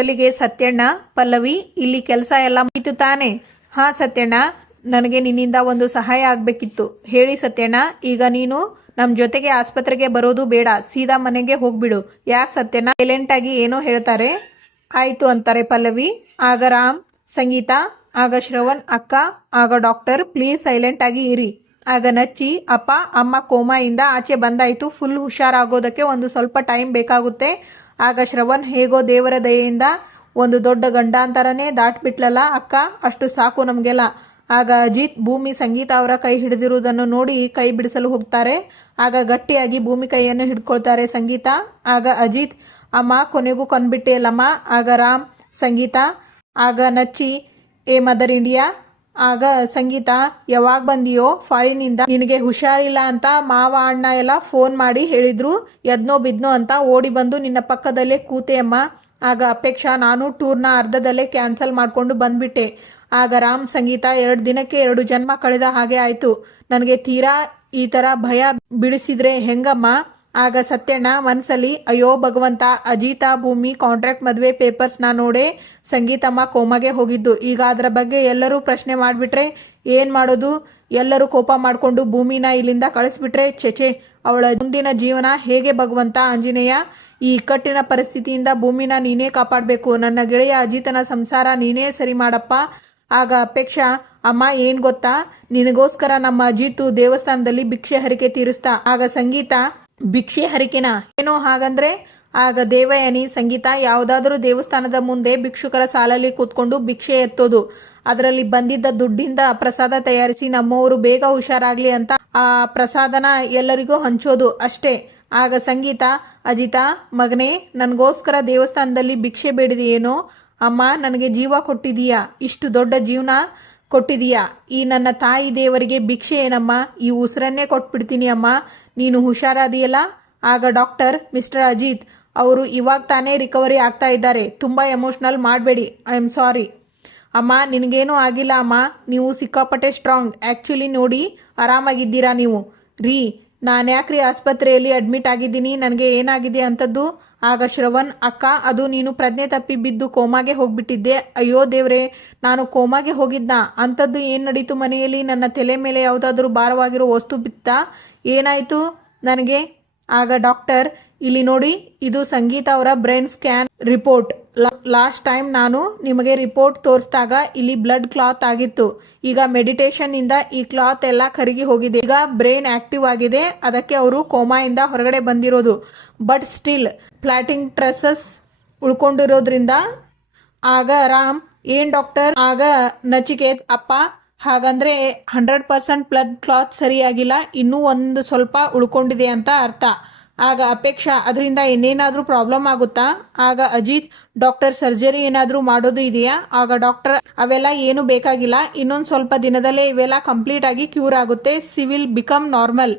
ಮೊದಲಿಗೆ ಸತ್ಯಣ್ಣ, ಪಲ್ಲವಿ ಇಲ್ಲಿ ಕೆಲಸ ಎಲ್ಲ ಮುಗಿತು ತಾನೆ? ಹಾ ಸತ್ಯಣ್ಣ, ನನಗೆ ನಿನ್ನಿಂದ ಒಂದು ಸಹಾಯ ಆಗಬೇಕಿತ್ತು. ಹೇಳಿ ಸತ್ಯಣ್ಣ. ಈಗ ನೀನು ನಮ್ಮ ಜೊತೆಗೆ ಆಸ್ಪತ್ರೆಗೆ ಬರೋದು ಬೇಡ, ಸೀದಾ ಮನೆಗೆ ಹೋಗ್ಬಿಡು. ಯಾಕೆ ಸತ್ಯಣ್ಣ? ಸೈಲೆಂಟ್ ಆಗಿ ಏನೋ ಹೇಳ್ತಾರೆ. ಆಯ್ತು ಅಂತಾರೆ ಪಲ್ಲವಿ. ಆಗ ರಾಮ್, ಸಂಗೀತ, ಆಗ ಶ್ರವಣ್ ಅಕ್ಕ, ಆಗ ಡಾಕ್ಟರ್, ಪ್ಲೀಸ್ ಸೈಲೆಂಟ್ ಆಗಿ ಇರಿ. ಆಗ ನಚ್ಚಿ, ಅಪ್ಪ ಅಮ್ಮ ಕೋಮಾಯಿಂದ ಆಚೆ ಬಂದಾಯ್ತು, ಫುಲ್ ಹುಷಾರಾಗೋದಕ್ಕೆ ಒಂದು ಸ್ವಲ್ಪ ಟೈಮ್ ಬೇಕಾಗುತ್ತೆ. ಆಗ ಶ್ರವಣ್, ಹೇಗೋ ದೇವರ ದಯೆಯಿಂದ ಒಂದು ದೊಡ್ಡ ಗಂಡಾಂತರನೇ ದಾಟ್ಬಿಟ್ಲಲ್ಲ ಅಕ್ಕ, ಅಷ್ಟು ಸಾಕು ನಮಗೆಲ್ಲ. ಆಗ ಅಜಿತ್, ಭೂಮಿ ಸಂಗೀತ ಅವರ ಕೈ ಹಿಡಿದಿರುವುದನ್ನು ನೋಡಿ ಕೈ ಬಿಡಿಸಲು ಹೋಗ್ತಾರೆ. ಆಗ ಗಟ್ಟಿಯಾಗಿ ಭೂಮಿ ಕೈಯನ್ನು ಹಿಡ್ಕೊಳ್ತಾರೆ ಸಂಗೀತ. ಆಗ ಅಜಿತ್, ಅಮ್ಮ ಕೊನೆಗೂ ಕೊಂದ್ಬಿಟ್ಟೆ ಅಲ್ಲಮ್ಮ. ಆಗ ರಾಮ್, ಸಂಗೀತ, ಆಗ ನಚ್ಚಿ, ಎ ಮದರ್ ಇಂಡಿಯಾ. ಆಗ ಸಂಗೀತ, ಯಾವಾಗ ಬಂದಿಯೋ ಫಾರಿನ್ನಿಂದ? ನಿನಗೆ ಹುಷಾರಿಲ್ಲ ಅಂತ ಮಾವ ಅಣ್ಣ ಎಲ್ಲ ಫೋನ್ ಮಾಡಿ ಹೇಳಿದ್ರು, ಎದ್ನೋ ಬಿದ್ನೋ ಅಂತ ಓಡಿ ಬಂದು ನಿನ್ನ ಪಕ್ಕದಲ್ಲೇ ಕೂತೆ ಅಮ್ಮ. ಆಗ ಅಪೇಕ್ಷಾ, ನಾನು ಟೂರ್ನ ಅರ್ಧದಲ್ಲೇ ಕ್ಯಾನ್ಸಲ್ ಮಾಡಿಕೊಂಡು ಬಂದ್ಬಿಟ್ಟೆ. ಆಗ ರಾಮ್, ಸಂಗೀತ, 2 ದಿನಕ್ಕೆ 2 ಜನ್ಮ ಕಳೆದ ಹಾಗೆ ಆಯಿತು. ನನಗೆ ತೀರಾ ಈ ಥರ ಭಯ ಬಿಡಿಸಿದ್ರೆ ಹೆಂಗಮ್ಮ? ಆಗ ಸತ್ಯಣ್ಣ ಮನಸ್ಸಲ್ಲಿ, ಅಯ್ಯೋ ಭಗವಂತ, ಅಜಿತ ಭೂಮಿ ಕಾಂಟ್ರಾಕ್ಟ್ ಮದುವೆ ಪೇಪರ್ಸ್ನ ನೋಡೇ ಸಂಗೀತಮ್ಮ ಕೋಮಾಗೆ ಹೋಗಿದ್ದು. ಈಗ ಅದರ ಬಗ್ಗೆ ಎಲ್ಲರೂ ಪ್ರಶ್ನೆ ಮಾಡಿಬಿಟ್ರೆ ಏನು ಮಾಡೋದು? ಎಲ್ಲರೂ ಕೋಪ ಮಾಡಿಕೊಂಡು ಭೂಮಿನ ಇಲ್ಲಿಂದ ಕಳಿಸ್ಬಿಟ್ರೆ ಚೆಚೆ, ಅವಳ ಮುಂದಿನ ಜೀವನ ಹೇಗೆ ಭಗವಂತ? ಆಂಜನೇಯ, ಈ ಇಕ್ಕಟ್ಟಿನ ಪರಿಸ್ಥಿತಿಯಿಂದ ಭೂಮಿನ ನೀನೇ ಕಾಪಾಡಬೇಕು. ನನ್ನ ಗೆಳೆಯ ಅಜಿತನ ಸಂಸಾರ ನೀನೇ ಸರಿ ಮಾಡಪ್ಪ. ಆಗ ಅಪೇಕ್ಷಾ, ಅಮ್ಮ ಏನು ಗೊತ್ತಾ, ನಿನಗೋಸ್ಕರ ನಮ್ಮ ಅಜಿತು ದೇವಸ್ಥಾನದಲ್ಲಿ ಭಿಕ್ಷೆ ಹರಿಕೆ ತೀರಿಸ್ತಾ. ಆಗ ಸಂಗೀತ, ಭಿಕ್ಷೆ ಹರಿಕೆನ ಏನೋ ಹಾಗಂದ್ರೆ? ಆಗ ದೇವಯಾನಿ, ಸಂಗೀತ, ಯಾವುದಾದ್ರೂ ದೇವಸ್ಥಾನದ ಮುಂದೆ ಭಿಕ್ಷುಕರ ಸಾಲಲ್ಲಿ ಕೂತ್ಕೊಂಡು ಭಿಕ್ಷೆ ಎತ್ತೋದು, ಅದರಲ್ಲಿ ಬಂದಿದ್ದ ದುಡ್ಡಿಂದ ಪ್ರಸಾದ ತಯಾರಿಸಿ ನಮ್ಮವರು ಬೇಗ ಹುಷಾರಾಗ್ಲಿ ಅಂತ ಆ ಪ್ರಸಾದನ ಎಲ್ಲರಿಗೂ ಹಂಚೋದು ಅಷ್ಟೇ. ಆಗ ಸಂಗೀತ, ಅಜಿತ ಮಗನೇ, ನನಗೋಸ್ಕರ ದೇವಸ್ಥಾನದಲ್ಲಿ ಭಿಕ್ಷೆ ಬೇಡಿದೆಯೇನೋ? ಅಮ್ಮ, ನನಗೆ ಜೀವ ಕೊಟ್ಟಿದೀಯಾ, ಇಷ್ಟು ದೊಡ್ಡ ಜೀವನ ಕೊಟ್ಟಿದೀಯಾ. ಈ ನನ್ನ ತಾಯಿ ದೇವರಿಗೆ ಭಿಕ್ಷೆ ಏನಮ್ಮ, ಈ ಉಸಿರನ್ನೇ ಕೊಟ್ಬಿಡ್ತೀನಿ ಅಮ್ಮ, ನೀನು ಹುಷಾರಾದಿಯಲ್ಲ. ಆಗ ಡಾಕ್ಟರ್, ಮಿಸ್ಟರ್ ಅಜಿತ್ ಅವರು ಇವಾಗ ತಾನೇ ರಿಕವರಿ ಆಗ್ತಾ ಇದ್ದಾರೆ, ತುಂಬ ಎಮೋಷ್ನಲ್ ಮಾಡಬೇಡಿ, ಐ ಆಮ್ ಸಾರಿ. ಅಮ್ಮ, ನಿನಗೇನೂ ಆಗಿಲ್ಲ ಅಮ್ಮ, ನೀವು ಸಿಕ್ಕಾಪಟ್ಟೆ ಸ್ಟ್ರಾಂಗ್. ಆ್ಯಕ್ಚುಲಿ ನೋಡಿ, ಆರಾಮಾಗಿದ್ದೀರಾ ನೀವು. ರೀ, ನಾನು ಯಾಕ್ರಿ ಆಸ್ಪತ್ರೆಯಲ್ಲಿ ಅಡ್ಮಿಟ್ ಆಗಿದ್ದೀನಿ, ನನಗೆ ಏನಾಗಿದೆ ಅಂಥದ್ದು? ಆಗ ಶ್ರವಣ್, ಅಕ್ಕ, ಅದು ನೀನು ಪ್ರಜ್ಞೆ ತಪ್ಪಿ ಬಿದ್ದು ಕೋಮಾಗೆ ಹೋಗ್ಬಿಟ್ಟಿದ್ದೆ. ಅಯ್ಯೋ ದೇವ್ರೆ, ನಾನು ಕೋಮಾಗೆ ಹೋಗಿದ್ದ? ಅಂಥದ್ದು ಏನು ನಡೀತು ಮನೆಯಲ್ಲಿ? ನನ್ನ ತಲೆ ಮೇಲೆ ಯಾವುದಾದ್ರೂ ಭಾರವಾಗಿರೋ ವಸ್ತು ಬಿತ್ತಾ? ಏನಾಯಿತು ನನಗೆ? ಆಗ ಡಾಕ್ಟರ್, ಇಲ್ಲಿ ನೋಡಿ, ಇದು ಸಂಗೀತ ಅವರ brain scan report. Last time ನಾನು ನಿಮಗೆ ರಿಪೋರ್ಟ್ ತೋರಿಸಿದಾಗ ಇಲ್ಲಿ ಬ್ಲಡ್ ಕ್ಲಾತ್ ಆಗಿತ್ತು. ಈಗ ಮೆಡಿಟೇಷನ್ ಇಂದ ಈ ಕ್ಲಾತ್ ಎಲ್ಲ ಕರಗಿ ಹೋಗಿದೆ. ಈಗ ಬ್ರೈನ್ ಆಕ್ಟಿವ್ ಆಗಿದೆ, ಅದಕ್ಕೆ ಅವರು ಕೋಮಾಯಿಂದ ಹೊರಗಡೆ ಬಂದಿರೋದು. ಬಟ್ ಸ್ಟಿಲ್ ಫ್ಲಾಟಿಂಗ್ ಟ್ರೆಸಸ್ ಉಳ್ಕೊಂಡಿರೋದ್ರಿಂದ. ಆಗ ರಾಮ್, ಏನ್ ಡಾಕ್ಟರ್? ಆಗ ನಚಿಕೇತ್, ಅಪ್ಪ ಹಾಗಂದ್ರೆ 100% ಬ್ಲಡ್ ಕ್ಲಾತ್ ಸರಿಯಾಗಿಲ್ಲ, ಇನ್ನೂ ಒಂದು ಸ್ವಲ್ಪ ಉಳ್ಕೊಂಡಿದೆ ಅಂತ ಅರ್ಥ. ಆಗ ಅಪೇಕ್ಷಾ, ಅದರಿಂದ ಇನ್ನೇನಾದರೂ ಪ್ರಾಬ್ಲಮ್ ಆಗುತ್ತಾ? ಆಗ ಅಜಿತ್, ಡಾಕ್ಟರ್ ಸರ್ಜರಿ ಏನಾದರೂ ಮಾಡೋದು ಇದೆಯಾ? ಆಗ ಡಾಕ್ಟರ್, ಅವೆಲ್ಲ ಏನು ಬೇಕಾಗಿಲ್ಲ, ಇನ್ನೊಂದು ಸ್ವಲ್ಪ ದಿನದಲ್ಲೇ ಇವೆಲ್ಲ ಕಂಪ್ಲೀಟ್ ಆಗಿ ಕ್ಯೂರ್ ಆಗುತ್ತೆ, ಸಿವಿಲ್ ಬಿಕಮ್ ನಾರ್ಮಲ್.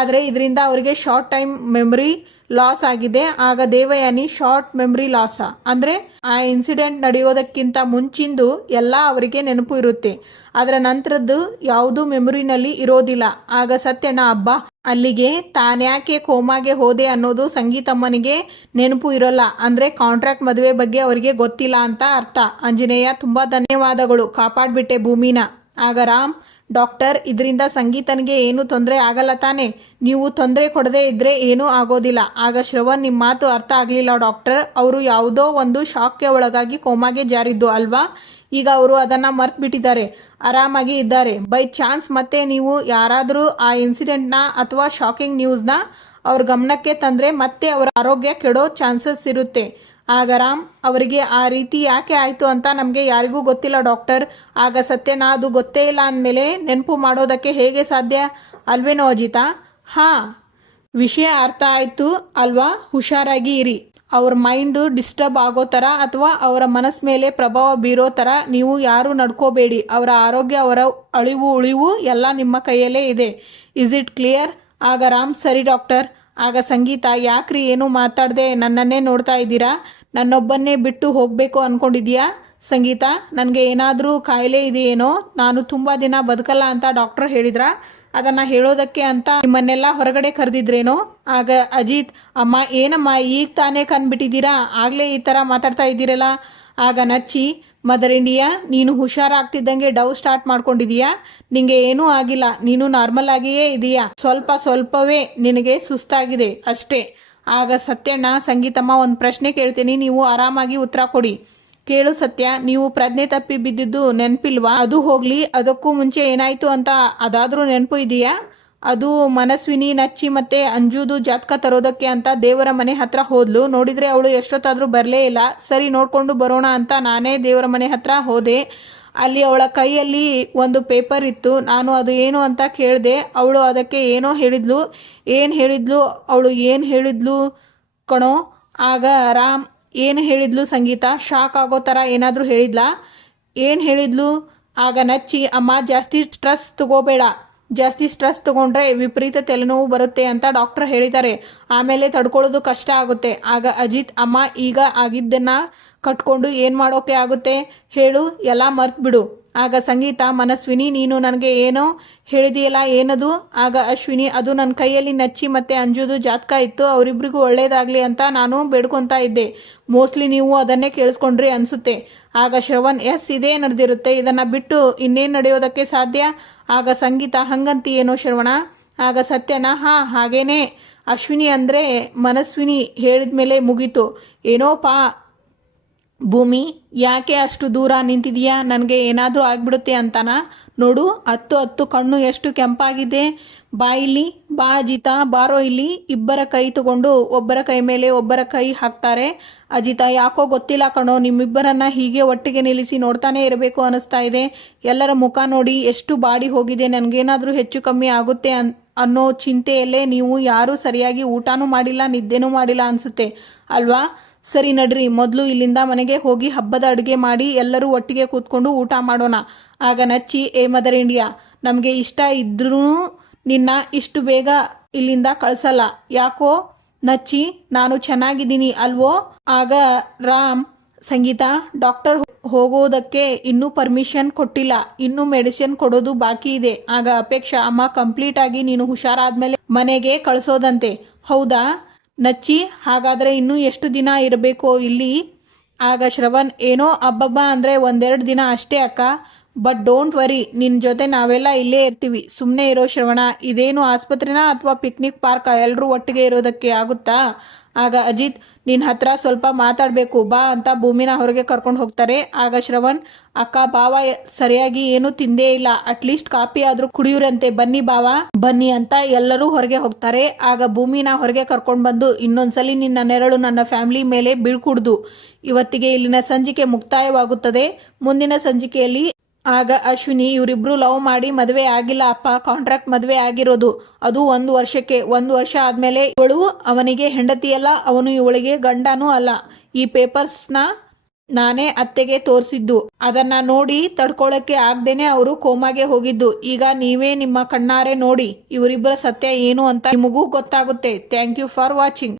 ಆದರೆ ಇದರಿಂದ ಅವರಿಗೆ ಶಾರ್ಟ್ ಟೈಮ್ ಮೆಮೊರಿ ಲಾಸ್ ಆಗಿದೆ. ಆಗ ದೇವಯಾನಿ, ಶಾರ್ಟ್ ಮೆಮೊರಿ ಲಾಸ ಅಂದರೆ ಆ ಇನ್ಸಿಡೆಂಟ್ ನಡೆಯೋದಕ್ಕಿಂತ ಮುಂಚಿಂದು ಎಲ್ಲ ಅವರಿಗೆ ನೆನಪು ಇರುತ್ತೆ, ಅದರ ನಂತರದ್ದು ಯಾವುದೂ ಮೆಮೊರಿನಲ್ಲಿ ಇರೋದಿಲ್ಲ. ಆಗ ಸತ್ಯಣ್ಣ, ಹಬ್ಬ, ಅಲ್ಲಿಗೆ ತಾನ್ಯಾಕೆ ಕೋಮಾಗೆ ಹೋದೆ ಅನ್ನೋದು ಸಂಗೀತಮ್ಮನಿಗೆ ನೆನಪು ಇರೋಲ್ಲ, ಅಂದರೆ ಕಾಂಟ್ರಾಕ್ಟ್ ಮದುವೆ ಬಗ್ಗೆ ಅವರಿಗೆ ಗೊತ್ತಿಲ್ಲ ಅಂತ ಅರ್ಥ. ಆಂಜನೇಯ, ತುಂಬ ಧನ್ಯವಾದಗಳು, ಕಾಪಾಡ್ಬಿಟ್ಟೆ ಭೂಮಿನ. ಆಗ ರಾಮ್, ಡಾಕ್ಟರ್, ಇದರಿಂದ ಸಂಗೀತನಿಗೆ ಏನೂ ತೊಂದರೆ ಆಗಲ್ಲ ತಾನೆ? ನೀವು ತೊಂದರೆ ಕೊಡದೇ ಇದ್ರೆ ಏನೂ ಆಗೋದಿಲ್ಲ. ಆಗ ಶ್ರವಣ್, ನಿಮ್ಮ ಮಾತು ಅರ್ಥ ಆಗಲಿಲ್ಲ ಡಾಕ್ಟರ್, ಅವರು ಯಾವುದೋ ಒಂದು ಶಾಕ್ಗೆ ಒಳಗಾಗಿ ಕೋಮಾಗೆ ಜಾರಿದ್ದು ಅಲ್ವಾ? ಈಗ ಅವರು ಅದನ್ನು ಮರ್ತು ಬಿಟ್ಟಿದ್ದಾರೆ, ಆರಾಮಾಗಿ ಇದ್ದಾರೆ. ಬೈ ಚಾನ್ಸ್ ಮತ್ತೆ ನೀವು ಯಾರಾದರೂ ಆ ಇನ್ಸಿಡೆಂಟ್ನ ಅಥವಾ ಶಾಕಿಂಗ್ ನ್ಯೂಸ್ನ ಅವ್ರ ಗಮನಕ್ಕೆ ತಂದರೆ ಮತ್ತೆ ಅವರ ಆರೋಗ್ಯ ಕೆಡೋ ಚಾನ್ಸಸ್ ಇರುತ್ತೆ. ಆಗ ರಾಮ್, ಅವರಿಗೆ ಆ ರೀತಿ ಯಾಕೆ ಆಯಿತು ಅಂತ ನಮಗೆ ಯಾರಿಗೂ ಗೊತ್ತಿಲ್ಲ ಡಾಕ್ಟರ್. ಆಗ ಸತ್ಯನ, ಅದು ಗೊತ್ತೇ ಇಲ್ಲ ಅಂದಮೇಲೆ ನೆನಪು ಮಾಡೋದಕ್ಕೆ ಹೇಗೆ ಸಾಧ್ಯ ಅಲ್ವೇನೋ ಅಜಿತ? ಹಾಂ, ವಿಷಯ ಅರ್ಥ ಆಯಿತು ಅಲ್ವಾ? ಹುಷಾರಾಗಿ ಇರಿ. ಅವ್ರ ಮೈಂಡು ಡಿಸ್ಟರ್ಬ್ ಆಗೋ ಥರ ಅಥವಾ ಅವರ ಮನಸ್ಸು ಮೇಲೆ ಪ್ರಭಾವ ಬೀರೋ ಥರ ನೀವು ಯಾರೂ ನಡ್ಕೋಬೇಡಿ. ಅವರ ಆರೋಗ್ಯ, ಅವರ ಅಳಿವು ಉಳಿವು ಎಲ್ಲ ನಿಮ್ಮ ಕೈಯಲ್ಲೇ ಇದೆ. Is it clear? ಆಗ ರಾಮ್, ಸರಿ ಡಾಕ್ಟರ್. ಆಗ ಸಂಗೀತ, ಯಾಕ್ರಿ ಏನೂ ಮಾತಾಡದೆ ನನ್ನನ್ನೇ ನೋಡ್ತಾ ಇದ್ದೀರಾ? ನನ್ನೊಬ್ಬನ್ನೇ ಬಿಟ್ಟು ಹೋಗಬೇಕು ಅಂದ್ಕೊಂಡಿದ್ದೀಯಾ? ಸಂಗೀತ, ನನಗೆ ಏನಾದರೂ ಕಾಯಿಲೆ ಇದೆಯೇನೋ? ನಾನು ತುಂಬ ದಿನ ಬದುಕಲ್ಲ ಅಂತ ಡಾಕ್ಟರ್ ಹೇಳಿದ್ರಾ? ಅದನ್ನ ಹೇಳೋದಕ್ಕೆ ಅಂತ ನಿಮ್ಮನ್ನೆಲ್ಲ ಹೊರಗಡೆ ಕರೆದಿದ್ರೇನೋ? ಆಗ ಅಜಿತ್, ಅಮ್ಮ ಏನಮ್ಮ ಈಗ ತಾನೇ ಕಂಡ್ಬಿಟ್ಟಿದ್ದೀರಾ, ಆಗ್ಲೇ ಈ ತರ ಮಾತಾಡ್ತಾ ಇದ್ದೀರಲ್ಲ. ಆಗ ನಚ್ಚಿ, ಮದರ್ ಇಂಡಿಯಾ, ನೀನು ಹುಷಾರಾಗ್ತಿದ್ದಂಗೆ ಡವ್ ಸ್ಟಾರ್ಟ್ ಮಾಡ್ಕೊಂಡಿದೀಯಾ? ನಿಂಗೆ ಏನೂ ಆಗಿಲ್ಲ, ನೀನು ನಾರ್ಮಲ್ ಆಗಿಯೇ ಇದೀಯಾ, ಸ್ವಲ್ಪವೇ ನಿನಗೆ ಸುಸ್ತಾಗಿದೆ ಅಷ್ಟೇ. ಆಗ ಸತ್ಯಣ್ಣ, ಸಂಗೀತಮ್ಮ ಒಂದು ಪ್ರಶ್ನೆ ಕೇಳ್ತೀನಿ, ನೀವು ಆರಾಮಾಗಿ ಉತ್ತರ ಕೊಡಿ. ಕೇಳು ಸತ್ಯ, ನೀವು ಪ್ರಜ್ಞೆ ತಪ್ಪಿ ಬಿದ್ದಿದ್ದು ನೆನಪಿಲ್ವಾ? ಅದು ಹೋಗ್ಲಿ, ಅದಕ್ಕೂ ಮುಂಚೆ ಏನಾಯ್ತು ಅಂತ ಅದಾದ್ರೂ ನೆನಪು ಇದೆಯಾ? ಅದು ಮನಸ್ವಿನಿ, ನಚ್ಚಿ ಮತ್ತೆ ಅಂಜುದು ಜಾತಕ ತರೋದಕ್ಕೆ ಅಂತ ದೇವರ ಮನೆ ಹತ್ರ ಹೋದ್ಲು. ನೋಡಿದ್ರೆ ಅವಳು ಎಷ್ಟೊತ್ತಾದ್ರೂ ಬರಲೇ ಇಲ್ಲ. ಸರಿ ನೋಡ್ಕೊಂಡು ಬರೋಣ ಅಂತ ನಾನೇ ದೇವರ ಮನೆ ಹತ್ರ ಹೋದೆ. ಅಲ್ಲಿ ಅವಳ ಕೈಯಲ್ಲಿ ಒಂದು ಪೇಪರ್ ಇತ್ತು. ನಾನು ಅದು ಏನು ಅಂತ ಕೇಳಿದೆ. ಅವಳು ಅದಕ್ಕೆ ಏನೋ ಹೇಳಿದ್ಲು. ಅವಳು ಏನು ಹೇಳಿದ್ಲು ಕಣೋ? ಆಗ ರಾಮ್, ಏನು ಹೇಳಿದ್ಲು ಸಂಗೀತ? ಶಾಕ್ ಆಗೋ ಥರ ಏನಾದರೂ ಹೇಳಿದ್ಲಾ? ಏನು ಹೇಳಿದ್ಲು? ಆಗ ನಚ್ಚಿ, ಅಮ್ಮ ಜಾಸ್ತಿ ಸ್ಟ್ರೆಸ್ ತಗೋಬೇಡ, ಜಾಸ್ತಿ ಸ್ಟ್ರೆಸ್ ತಗೊಂಡ್ರೆ ವಿಪರೀತ ತಲೆನೋವು ಬರುತ್ತೆ ಅಂತ ಡಾಕ್ಟರ್ ಹೇಳಿದ್ದಾರೆ, ಆಮೇಲೆ ತಡ್ಕೊಳ್ಳೋದು ಕಷ್ಟ ಆಗುತ್ತೆ. ಆಗ ಅಜಿತ್, ಅಮ್ಮ ಈಗ ಆಗಿದ್ದನ್ನ ಕಟ್ಕೊಂಡು ಏನು ಮಾಡೋಕೆ ಆಗುತ್ತೆ ಹೇಳು, ಎಲ್ಲ ಮರ್ತು ಬಿಡು. ಆಗ ಸಂಗೀತ, ಮನಸ್ವಿನಿ, ನೀನು ನನಗೆ ಏನೋ ಹೇಳಿದೆಯಲ್ಲ, ಏನದು? ಆಗ ಅಶ್ವಿನಿ, ಅದು ನನ್ನ ಕೈಯಲ್ಲಿ ನಚ್ಚಿ ಮತ್ತೆ ಅಂಜುದು ಜಾತಕ ಇತ್ತು, ಅವರಿಬ್ರಿಗೂ ಒಳ್ಳೇದಾಗಲಿ ಅಂತ ನಾನು ಬೇಡ್ಕೊತಾ ಇದ್ದೆ. ಮೋಸ್ಟ್ಲಿ ನೀವು ಅದನ್ನೇ ಕೇಳಿಸ್ಕೊಂಡ್ರಿ ಅನಿಸುತ್ತೆ. ಆಗ ಶ್ರವಣ್, ಎಸ್, ಇದೇ ನಡೆದಿರುತ್ತೆ, ಇದನ್ನು ಬಿಟ್ಟು ಇನ್ನೇನು ನಡೆಯೋದಕ್ಕೆ ಸಾಧ್ಯ? ಆಗ ಸಂಗೀತ, ಹಂಗಂತಿ ಏನೋ ಶ್ರವಣ? ಆಗ ಸತ್ಯನ, ಹಾಂ ಹಾಗೇನೆ. ಅಶ್ವಿನಿ ಅಂದರೆ ಮನಸ್ವಿನಿ ಹೇಳಿದ ಮೇಲೆ ಮುಗೀತು. ಏನೋಪಾ ಭೂಮಿ, ಯಾಕೆ ಅಷ್ಟು ದೂರ ನಿಂತಿದೀಯಾ? ನನಗೆ ಏನಾದರೂ ಆಗಿಬಿಡುತ್ತೆ ಅಂತನಾ? ನೋಡು, ಹತ್ತು ಕಣ್ಣು ಎಷ್ಟು ಕೆಂಪಾಗಿದೆ. ಬಾ ಇಲ್ಲಿ, ಬಾ ಅಜಿತ, ಬಾರೋ ಇಲ್ಲಿ. ಇಬ್ಬರ ಕೈ ತಗೊಂಡು ಒಬ್ಬರ ಕೈ ಮೇಲೆ ಒಬ್ಬರ ಕೈ ಹಾಕ್ತಾರೆ. ಅಜಿತ, ಯಾಕೋ ಗೊತ್ತಿಲ್ಲ ಕಣೋ, ನಿಮ್ಮಿಬ್ಬರನ್ನ ಹೀಗೆ ಒಟ್ಟಿಗೆ ನಿಲ್ಲಿಸಿ ನೋಡ್ತಾನೆ ಇರಬೇಕು ಅನ್ನಿಸ್ತಾ ಇದೆ. ಎಲ್ಲರ ಮುಖ ನೋಡಿ ಎಷ್ಟು ಬಾಡಿ ಹೋಗಿದೆ. ನನಗೇನಾದರೂ ಹೆಚ್ಚು ಕಮ್ಮಿ ಆಗುತ್ತೆ ಅನ್ನೋ ಚಿಂತೆಯಲ್ಲೇ ನೀವು ಯಾರೂ ಸರಿಯಾಗಿ ಊಟನೂ ಮಾಡಿಲ್ಲ, ನಿದ್ದೆನೂ ಮಾಡಿಲ್ಲ ಅನಿಸುತ್ತೆ ಅಲ್ವಾ? ಸರಿ ನಡ್ರಿ, ಮೊದಲು ಇಲ್ಲಿಂದ ಮನೆಗೆ ಹೋಗಿ ಹಬ್ಬದ ಅಡುಗೆ ಮಾಡಿ ಎಲ್ಲರೂ ಒಟ್ಟಿಗೆ ಕೂತ್ಕೊಂಡು ಊಟ ಮಾಡೋಣ. ಆಗ ನಚ್ಚಿ, ಏ ಮದರ್ ಇಂಡಿಯಾ, ನಮಗೆ ಇಷ್ಟ ಇದ್ರೂ ನಿನ್ನ ಇಷ್ಟು ಬೇಗ ಇಲ್ಲಿಂದ ಕಳಿಸಲ್ಲ. ಯಾಕೋ ನಚ್ಚಿ, ನಾನು ಚೆನ್ನಾಗಿದ್ದೀನಿ ಅಲ್ವೋ? ಆಗ ರಾಮ್, ಸಂಗೀತ, ಡಾಕ್ಟರ್ ಹೋಗೋದಕ್ಕೆ ಇನ್ನೂ ಪರ್ಮಿಷನ್ ಕೊಟ್ಟಿಲ್ಲ, ಇನ್ನೂ ಮೆಡಿಸಿನ್ ಕೊಡೋದು ಬಾಕಿ ಇದೆ. ಆಗ ಅಪೇಕ್ಷಾ, ಅಮ್ಮ ಕಂಪ್ಲೀಟ್ ಆಗಿ ನೀನು ಹುಷಾರಾದ್ಮೇಲೆ ಮನೆಗೆ ಕಳಿಸೋದಂತೆ. ಹೌದಾ ನಚ್ಚಿ, ಹಾಗಾದರೆ ಇನ್ನೂ ಎಷ್ಟು ದಿನ ಇರಬೇಕೋ ಇಲ್ಲಿ? ಆಗ ಶ್ರವಣ್, ಏನೋ ಅಬ್ಬಬ್ಬ ಅಂದರೆ 1-2 ದಿನ ಅಷ್ಟೇ ಅಕ್ಕ, ಬಟ್ ಡೋಂಟ್ ವರಿ, ನಿನ್ನ ಜೊತೆ ನಾವೆಲ್ಲ ಇಲ್ಲೇ ಇರ್ತೀವಿ. ಸುಮ್ಮನೆ ಇರೋ ಶ್ರವಣ, ಇದೇನು ಆಸ್ಪತ್ರೆನಾ ಅಥವಾ ಪಿಕ್ನಿಕ್ ಪಾರ್ಕ್? ಎಲ್ಲರೂ ಒಟ್ಟಿಗೆ ಇರೋದಕ್ಕೆ ಆಗುತ್ತಾ? ಆಗ ಅಜಿತ್, ನಿನ್ನ ಹತ್ರ ಸ್ವಲ್ಪ ಮಾತಾಡಬೇಕು ಬಾ ಅಂತ ಭೂಮಿನ ಹೊರಗೆ ಕರ್ಕೊಂಡು ಹೋಗ್ತಾರೆ. ಆಗ ಶ್ರವಣ್, ಅಕ್ಕ, ಬಾವ ಸರಿಯಾಗಿ ಏನು ತಿಂದೇ ಇಲ್ಲ, ಅಟ್ಲೀಸ್ಟ್ ಕಾಫಿ ಆದ್ರೂ ಕುಡಿಯುರಂತೆ, ಬನ್ನಿ ಬಾವ ಬನ್ನಿ ಅಂತ ಎಲ್ಲರೂ ಹೊರಗೆ ಹೋಗ್ತಾರೆ. ಆಗ ಭೂಮಿನ ಹೊರಗೆ ಕರ್ಕೊಂಡು ಬಂದು, ಇನ್ನೊಂದ್ಸಲಿ ನಿನ್ನ ನೆರಳು ನನ್ನ ಫ್ಯಾಮಿಲಿ ಮೇಲೆ ಬೀಳ್ಕೂಡ್ದು. ಇವತ್ತಿಗೆ ಇಲ್ಲಿನ ಸಂಚಿಕೆ ಮುಕ್ತಾಯವಾಗುತ್ತದೆ. ಮುಂದಿನ ಸಂಚಿಕೆಯಲ್ಲಿ ಆಗ ಅಶ್ವಿನಿ, ಇವರಿಬ್ರು ಲವ್ ಮಾಡಿ ಮದುವೆ ಆಗಿಲ್ಲ ಅಪ್ಪ, ಕಾಂಟ್ರಾಕ್ಟ್ ಮದುವೆ ಆಗಿರೋದು, ಅದು 1 ವರ್ಷಕ್ಕೆ. 1 ವರ್ಷ ಆದ್ಮೇಲೆ ಇವಳು ಅವನಿಗೆ ಹೆಂಡತಿಯಲ್ಲ, ಅವನು ಇವಳಿಗೆ ಗಂಡನೂ ಅಲ್ಲ. ಈ ಪೇಪರ್ಸ್ನ ನಾನೇ ಅತ್ತೆಗೆ ತೋರಿಸಿದ್ದು, ಅದನ್ನ ನೋಡಿ ತಡ್ಕೊಳ್ಳೋಕೆ ಆಗ್ದೇನೆ ಅವರು ಕೋಮಾಗೆ ಹೋಗಿದ್ದು. ಈಗ ನೀವೇ ನಿಮ್ಮ ಕಣ್ಣಾರೆ ನೋಡಿ ಇವರಿಬ್ಬರ ಸತ್ಯ ಏನು ಅಂತ ನಿಮಗೂ ಗೊತ್ತಾಗುತ್ತೆ. Thank you for watching.